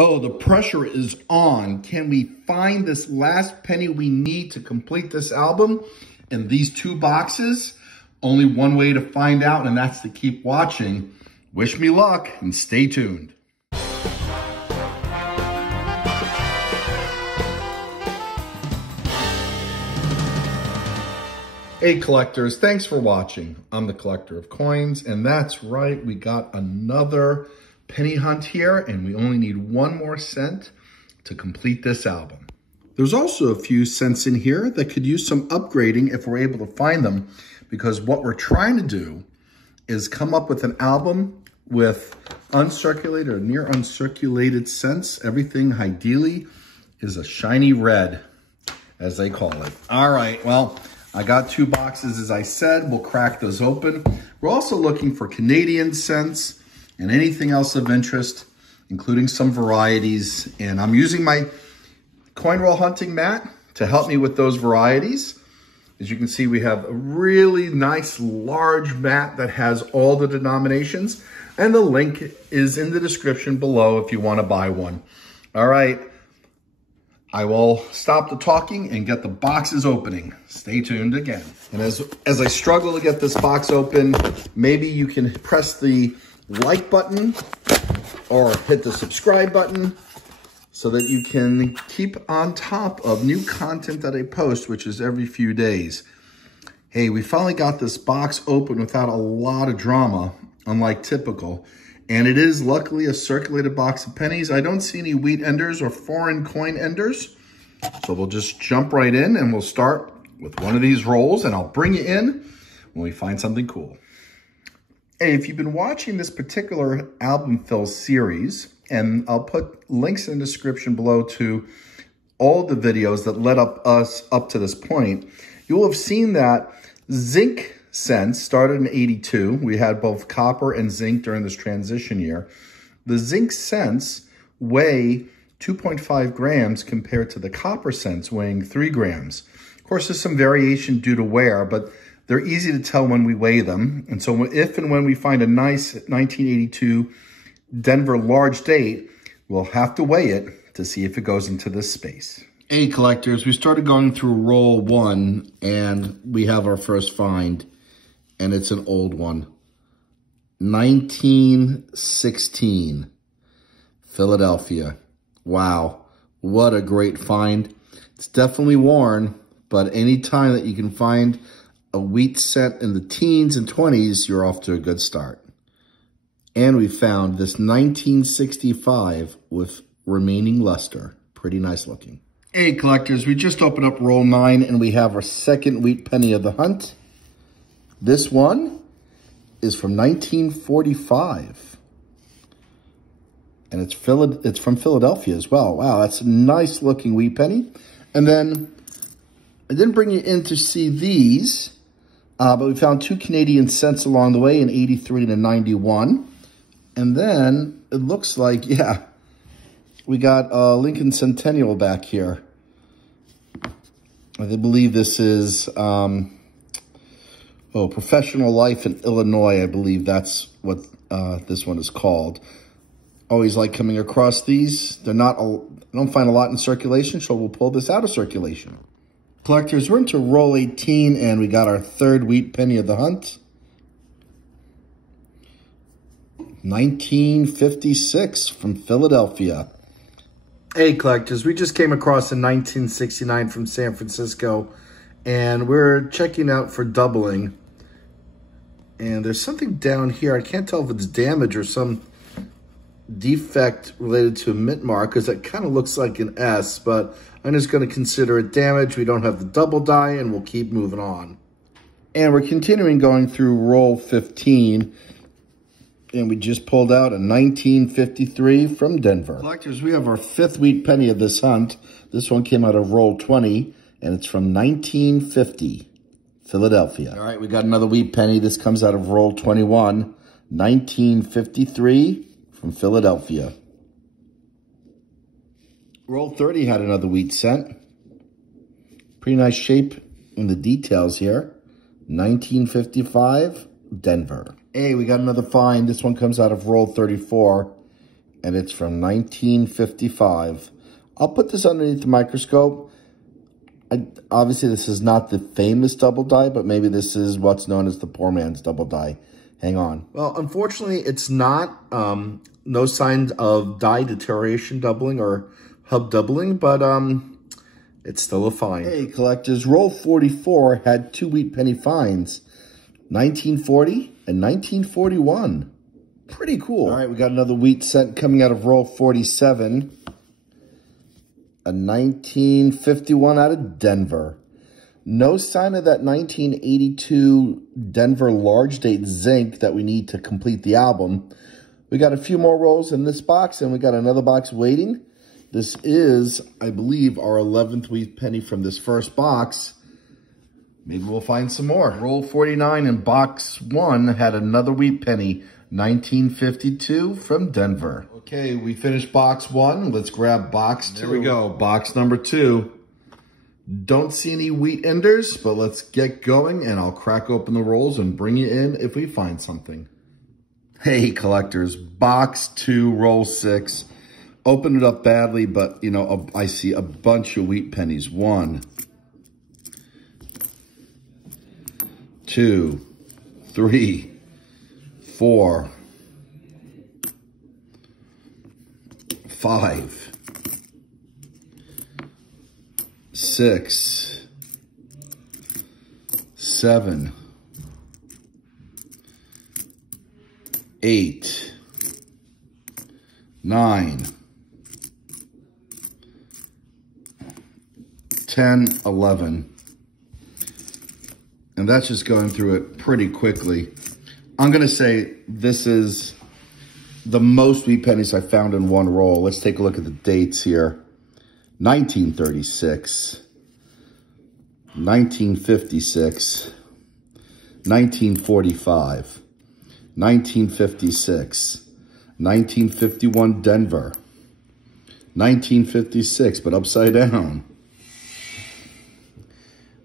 Oh, the pressure is on. Can we find this last penny we need to complete this album in these two boxes? Only one way to find out, and that's to keep watching. Wish me luck and stay tuned. Hey collectors, thanks for watching. I'm the collector of coins, and that's right, we got another penny hunt here, and we only need one more cent to complete this album. There's also a few cents in here that could use some upgrading if we're able to find them, because what we're trying to do is come up with an album with uncirculated or near uncirculated cents. Everything ideally is a shiny red, as they call it. All right, well, I got two boxes, as I said. We'll crack those open. We're also looking for Canadian cents and anything else of interest, including some varieties. And I'm using my coinroll hunting mat to help me with those varieties. As you can see, we have a really nice large mat that has all the denominations, and the link is in the description below if you want to buy one. All right, I will stop the talking and get the boxes opening. Stay tuned again. And as I struggle to get this box open, maybe you can press the like button or hit the subscribe button so that you can keep on top of new content that I post, which is every few days. Hey, we finally got this box open without a lot of drama, unlike typical. And it is luckily a circulated box of pennies. I don't see any wheat enders or foreign coin enders. So we'll just jump right in and we'll start with one of these rolls, and I'll bring you in when we find something cool. Hey, if you've been watching this particular album fill series, and I'll put links in the description below to all the videos that led us up to this point, you will have seen that zinc cents started in 82. We had both copper and zinc during this transition year. The zinc cents weigh 2.5 grams compared to the copper cents weighing 3 grams. Of course, there's some variation due to wear, but they're easy to tell when we weigh them. And so if and when we find a nice 1982 Denver large date, we'll have to weigh it to see if it goes into this space. Hey collectors, we started going through roll one and we have our first find, and it's an old one. 1916, Philadelphia. Wow, what a great find. It's definitely worn, but any time that you can find a wheat cent in the teens and 20s, you're off to a good start. And we found this 1965 with remaining luster. Pretty nice looking. Hey collectors, we just opened up roll 9 and we have our second wheat penny of the hunt. This one is from 1945. And it's from Philadelphia as well. Wow, that's a nice looking wheat penny. And then I didn't bring you in to see these, but we found two Canadian cents along the way in 83 and 91. And then it looks like, yeah, we got a Lincoln Centennial back here. I believe this is, Professional Life in Illinois. I believe that's what this one is called. Always like coming across these. I don't find a lot in circulation, so we'll pull this out of circulation. Collectors, we're into roll 18, and we got our third wheat penny of the hunt. 1956 from Philadelphia. Hey, collectors, we just came across a 1969 from San Francisco, and we're checking out for doubling. And there's something down here. I can't tell if it's damage or some defect related to a mint mark, because it kind of looks like an S, but I'm just going to consider it damage. We don't have the double die, and we'll keep moving on. And we're continuing going through roll 15, and we just pulled out a 1953 from Denver. Collectors, we have our fifth wheat penny of this hunt. This one came out of roll 20, and it's from 1950, Philadelphia. All right, we got another wheat penny. This comes out of roll 21, 1953 from Philadelphia. Roll 30 had another wheat cent. Pretty nice shape in the details here. 1955, Denver. Hey, we got another find. This one comes out of roll 34. and it's from 1955. I'll put this underneath the microscope. Obviously, this is not the famous double die, but maybe this is what's known as the poor man's double die. Hang on. Well, unfortunately, it's not. No signs of die deterioration doubling or hub doubling, but it's still a find. Hey, collectors, roll 44 had 2 wheat penny finds, 1940 and 1941. Pretty cool. All right, we got another wheat cent coming out of roll 47. A 1951 out of Denver. No sign of that 1982 Denver large date zinc that we need to complete the album. We got a few more rolls in this box, and we got another box waiting. This is, I believe, our 11th wheat penny from this first box. Maybe we'll find some more. Roll 49 in box 1 had another wheat penny, 1952 from Denver. Okay, we finished box 1. Let's grab box 2. There we go, box number 2. Don't see any wheat enders, but let's get going and I'll crack open the rolls and bring you in if we find something. Hey, collectors, box 2, roll 6. Opened it up badly, but, you know, I see a bunch of wheat pennies. 1, 2, 3, 4, 5, 6, 7, 8, 9, 10, 11. And that's just going through it pretty quickly. I'm going to say this is the most wheat pennies I found in one roll. Let's take a look at the dates here. 1936, 1956, 1945, 1956, 1951 Denver, 1956, but upside down.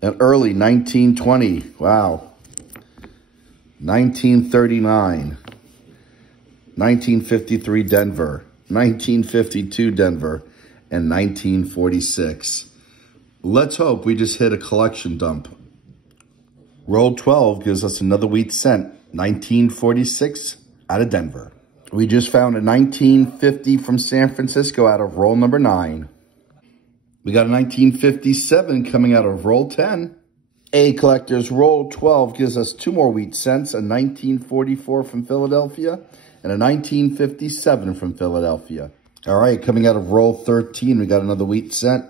And early 1920, wow. 1939, 1953 Denver, 1952 Denver, and 1946. Let's hope we just hit a collection dump. Roll 12 gives us another wheat cent, 1946 out of Denver. We just found a 1950 from San Francisco out of roll number 9. We got a 1957 coming out of roll 10. A collectors, roll 12 gives us 2 more wheat cents, a 1944 from Philadelphia and a 1957 from Philadelphia. All right, coming out of roll 13, we got another wheat cent,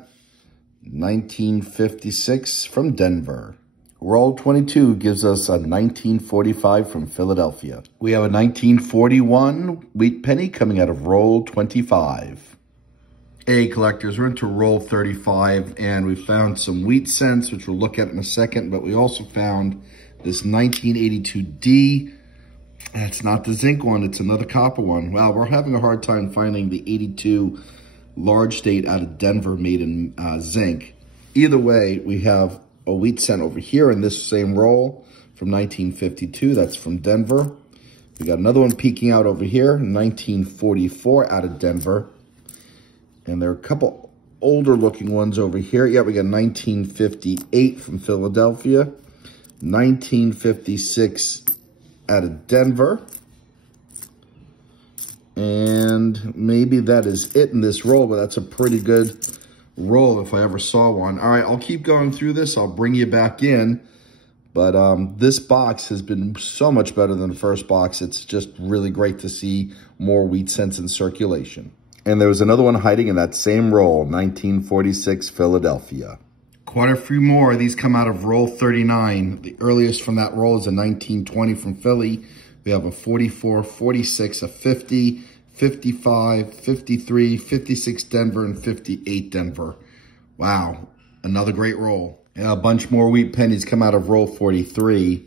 1956 from Denver. Roll 22 gives us a 1945 from Philadelphia. We have a 1941 wheat penny coming out of roll 25. Hey, collectors, we're into roll 35, and we found some wheat cents, which we'll look at in a second, but we also found this 1982D. It's not the zinc one, it's another copper one. Wow, we're having a hard time finding the 82 large date out of Denver made in zinc. Either way, we have a wheat cent over here in this same roll from 1952. That's from Denver. We got another one peeking out over here, 1944 out of Denver. And there are a couple older looking ones over here. Yeah, we got 1958 from Philadelphia, 1956 out of Denver. And maybe that is it in this roll, but that's a pretty good roll if I ever saw one. All right, I'll keep going through this. I'll bring you back in. But this box has been so much better than the first box. It's just really great to see more wheat cents in circulation. And there was another one hiding in that same roll, 1946 Philadelphia. Quite a few more. These come out of roll 39. The earliest from that roll is a 1920 from Philly. We have a 44, 46, a 50, 55, 53, 56 Denver, and 58 Denver. Wow, another great roll. Yeah, a bunch more wheat pennies come out of roll 43.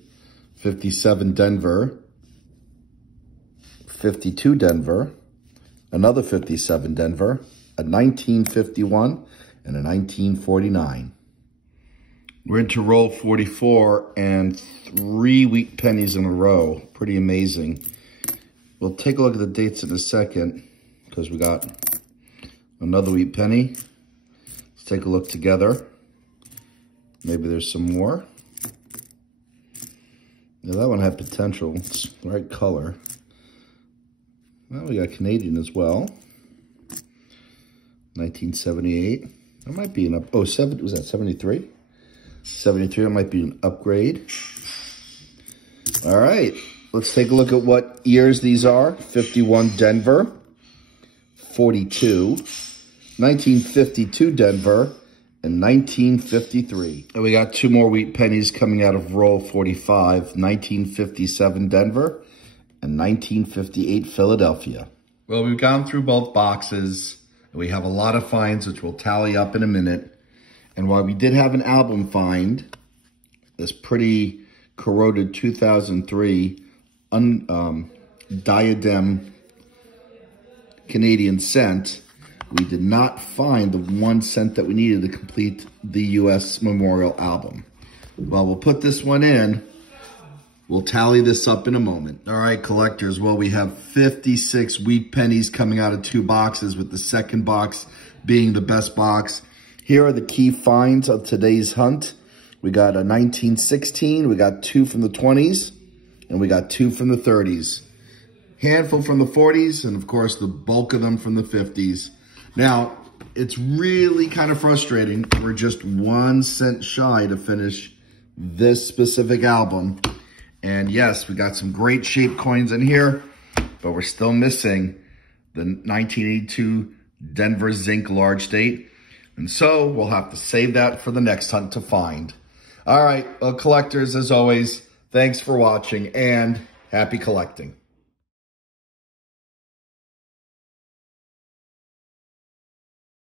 57 Denver, 52 Denver, another 57 Denver, a 1951, and a 1949. We're into roll 44 and 3 wheat pennies in a row. Pretty amazing. We'll take a look at the dates in a second. because we got another wheat penny. Let's take a look together. Maybe there's some more. Yeah, that one had potential. It's the right color. Well, we got Canadian as well. 1978. That might be an up. Oh, was that 73? 73, that might be an upgrade. All right, let's take a look at what years these are. 51 Denver, 42, 1952 Denver, and 1953. And we got two more wheat pennies coming out of roll 45, 1957 Denver, and 1958 Philadelphia. Well, we've gone through both boxes. We have a lot of finds, which we'll tally up in a minute. And while we did have an album find, this pretty corroded 2003 diadem Canadian cent, we did not find the 1 cent that we needed to complete the U.S. Memorial album. Well, we'll put this one in. We'll tally this up in a moment. All right, collectors. Well, we have 56 wheat pennies coming out of 2 boxes, with the second box being the best box. Here are the key finds of today's hunt. We got a 1916, we got 2 from the 20s, and we got 2 from the 30s. Handful from the 40s, and of course the bulk of them from the 50s. Now, it's really kind of frustrating. We're just 1 cent shy to finish this specific album. And yes, we got some great shaped coins in here, but we're still missing the 1982 Denver Zinc large date. And so we'll have to save that for the next hunt to find. All right, well, collectors, as always, thanks for watching and happy collecting.